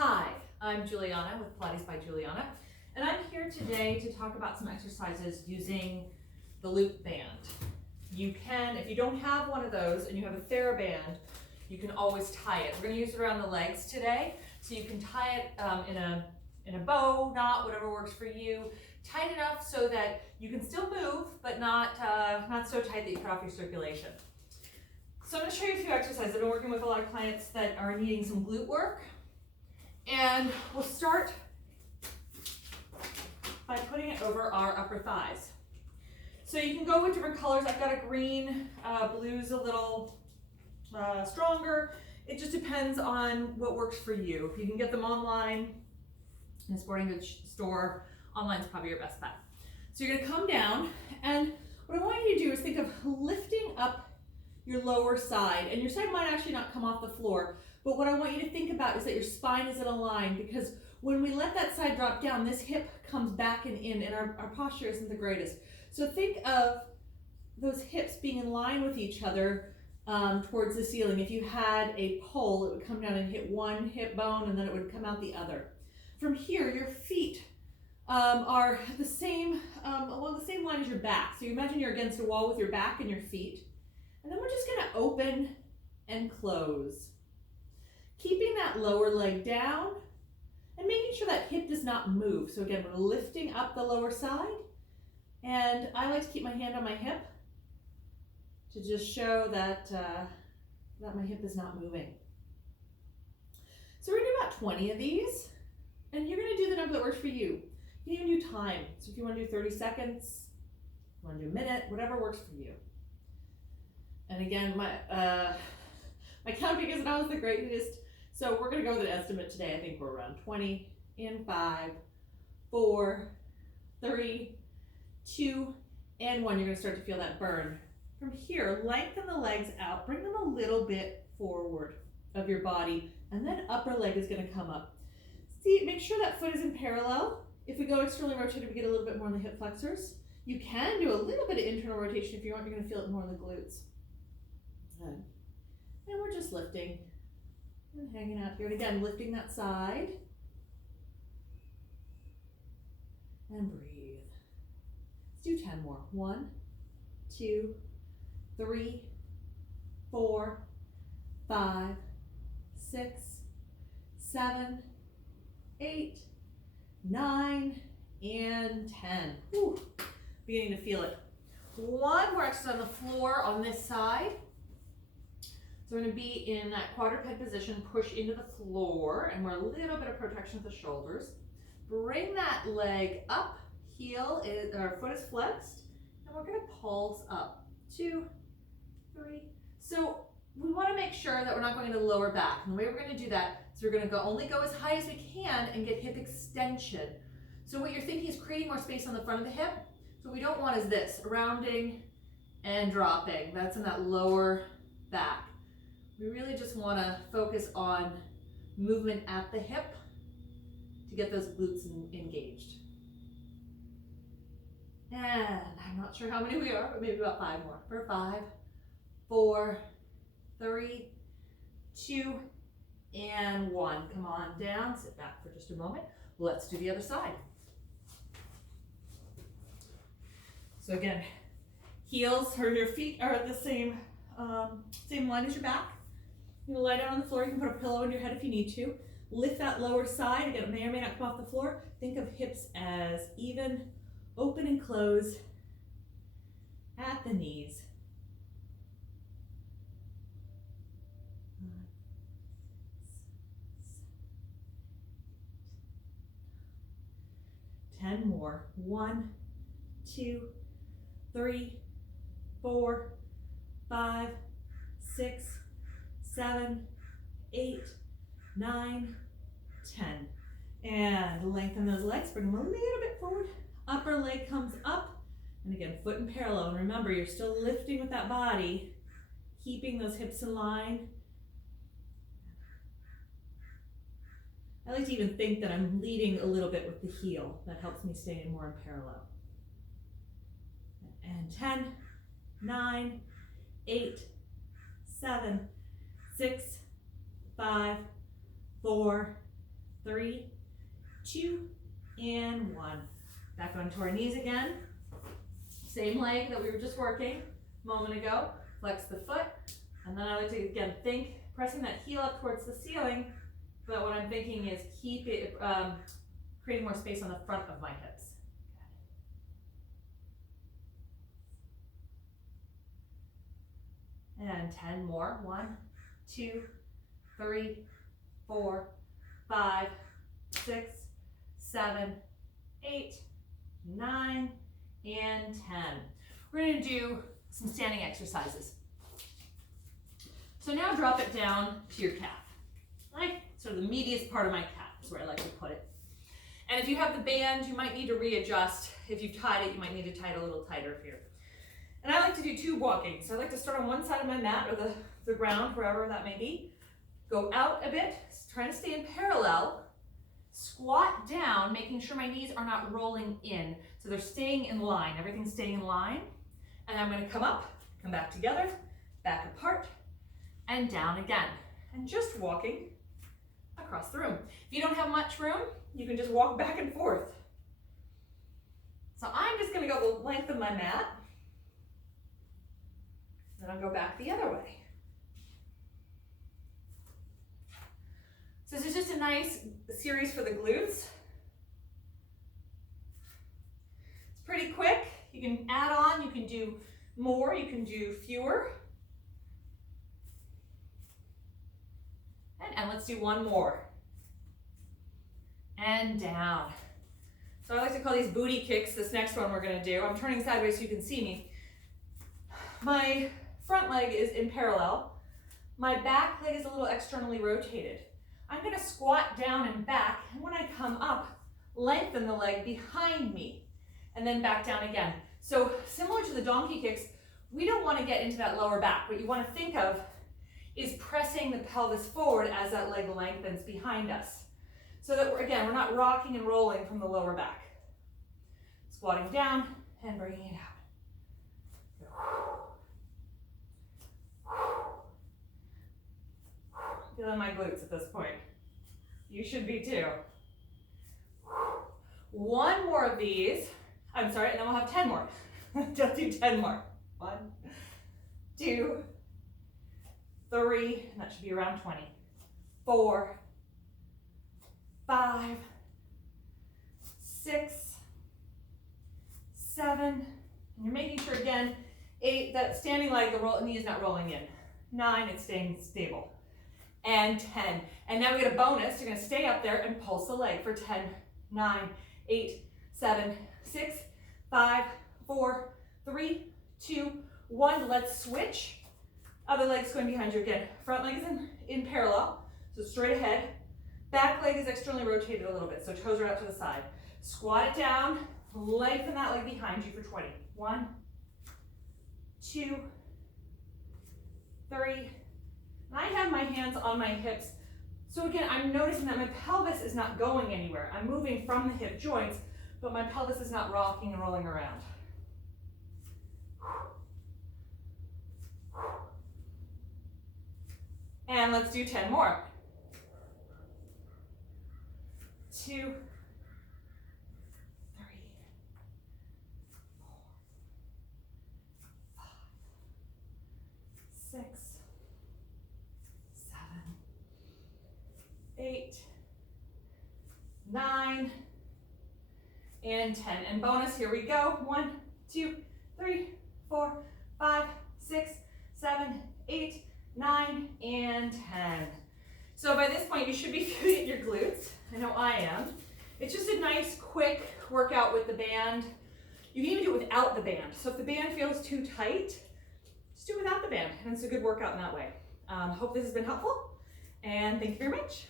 Hi, I'm Juliana with Pilates by Juliana, and I'm here today to talk about some exercises using the loop band. You can, if you don't have one of those and you have a TheraBand, you can always tie it. We're going to use it around the legs today, so you can tie it in a bow, knot, whatever works for you. Tie it enough so that you can still move, but not so tight that you cut off your circulation. So I'm going to show you a few exercises. I've been working with a lot of clients that are needing some glute work. And we'll start by putting it over our upper thighs. So you can go with different colors. I've got a green, blue's a little stronger. It just depends on what works for you. You can get them online in a sporting goods store. Online is probably your best bet. So you're gonna come down, and what I want you to do is think of lifting up your lower side, and your side might actually not come off the floor. But what I want you to think about is that your spine is in a line, because when we let that side drop down, this hip comes back and in, and our posture isn't the greatest. So think of those hips being in line with each other towards the ceiling. If you had a pole, it would come down and hit one hip bone, and then it would come out the other. From here, your feet are the same, along the same line as your back. So you imagine you're against a wall with your back and your feet. And then we're just gonna open and close. Keeping that lower leg down and making sure that hip does not move. So again, we're lifting up the lower side, and I like to keep my hand on my hip to just show that, that my hip is not moving. So we're gonna do about 20 of these, and you're gonna do the number that works for you. You can even do time. So if you wanna do 30 seconds, if you wanna do a minute, whatever works for you. And again, my counting isn't always the greatest. So we're gonna go with an estimate today. I think we're around 20 in 5, 4, 3, 2, and 1. You're gonna start to feel that burn. From here, lengthen the legs out, bring them a little bit forward of your body, and then upper leg is gonna come up. See, make sure that foot is in parallel. If we go externally rotated, we get a little bit more in the hip flexors. You can do a little bit of internal rotation if you want. You're gonna feel it more in the glutes. Good. And we're just lifting and hanging out here. And again, lifting that side. And breathe. Let's do 10 more. 1, 2, 3, 4, 5, 6, 7, 8, 9, and 10. Whew. Beginning to feel it. One more exercise on the floor on this side. So we're going to be in that quadruped position, push into the floor, and we're a little bit of protection with the shoulders. Bring that leg up, our foot is flexed, and we're going to pulse up. 2, 3. So we want to make sure that we're not going into the lower back. And the way we're going to do that is we're going to only go as high as we can and get hip extension. So what you're thinking is creating more space on the front of the hip. So what we don't want is this, rounding and dropping. That's in that lower back. We really just want to focus on movement at the hip to get those glutes engaged. And I'm not sure how many we are, but maybe about 5 more. For 5, 4, 3, 2, and 1. Come on down, sit back for just a moment. Let's do the other side. So again, heels or your feet are the same line as your back. You're gonna lie down on the floor. You can put a pillow on your head if you need to. Lift that lower side. Again, it may or may not come off the floor. Think of hips as even, open and close at the knees. 10 more. 1, 2, 3, 4, 5, 6, 7, 8, 9, 10. And lengthen those legs, bring them a little bit forward. Upper leg comes up, and again, foot in parallel. And remember, you're still lifting with that body, keeping those hips in line. I like to even think that I'm leading a little bit with the heel. That helps me stay more in parallel. And 10, 9, 8, 7, 6, 5, 4, 3, 2, and 1. Back onto our knees again. Same leg that we were just working a moment ago. Flex the foot. And then I like to, again, think, pressing that heel up towards the ceiling. But what I'm thinking is keep it, creating more space on the front of my hips. And 10 more. 1, 2, 3, 4, 5, 6, 7, 8, 9, and 10. We're going to do some standing exercises. So now drop it down to your calf. Like sort of the meatiest part of my calf is where I like to put it. And if you have the band, you might need to readjust. If you've tied it, you might need to tie it a little tighter here. And I like to do tube walking. So I like to start on one side of my mat or the ground, wherever that may be. Go out a bit, trying to stay in parallel. Squat down, making sure my knees are not rolling in. So they're staying in line, everything's staying in line. And I'm gonna come up, come back together, back apart, and down again. And just walking across the room. If you don't have much room, you can just walk back and forth. So I'm just gonna go the length of my mat. Then I'll go back the other way. So this is just a nice series for the glutes. It's pretty quick. You can add on, you can do more, you can do fewer. And let's do one more. And down. So I like to call these booty kicks, this next one we're gonna do. I'm turning sideways so you can see me. My front leg is in parallel. My back leg is a little externally rotated. I'm gonna squat down and back, and when I come up, lengthen the leg behind me, and then back down again. So similar to the donkey kicks, we don't wanna get into that lower back. What you wanna think of is pressing the pelvis forward as that leg lengthens behind us. So that we're not rocking and rolling from the lower back. Squatting down and bringing it out. Feeling my glutes at this point. You should be too. One more of these. I'm sorry, and then we'll have 10 more. Just do 10 more. 1, 2, 3, and that should be around 20. 4, 5, 6, 7, and you're making sure again, 8, that standing leg, the knee is not rolling in. 9, it's staying stable. And 10. And now we get a bonus. You're gonna stay up there and pulse the leg for 10, 9, 8, 7, 6, 5, 4, 3, 2, 1. Let's switch. Other leg's going behind you again. Front leg is in parallel, so straight ahead. Back leg is externally rotated a little bit, so toes are out to the side. Squat it down, lengthen that leg behind you for 20. 1, 2, 3. And I have my hands on my hips. So again, I'm noticing that my pelvis is not going anywhere. I'm moving from the hip joints, but my pelvis is not rocking and rolling around. And let's do 10 more. 2, 3, 4, 5, 6, 7, 8, 9, and 10. And bonus, here we go. 1, 2, 3, 4, 5, 6, 7, 8, 9, and 10. So by this point, you should be feeling your glutes. I know I am. It's just a nice, quick workout with the band. You can even do it without the band. So if the band feels too tight, just do it without the band. And it's a good workout in that way. Hope this has been helpful. And thank you very much.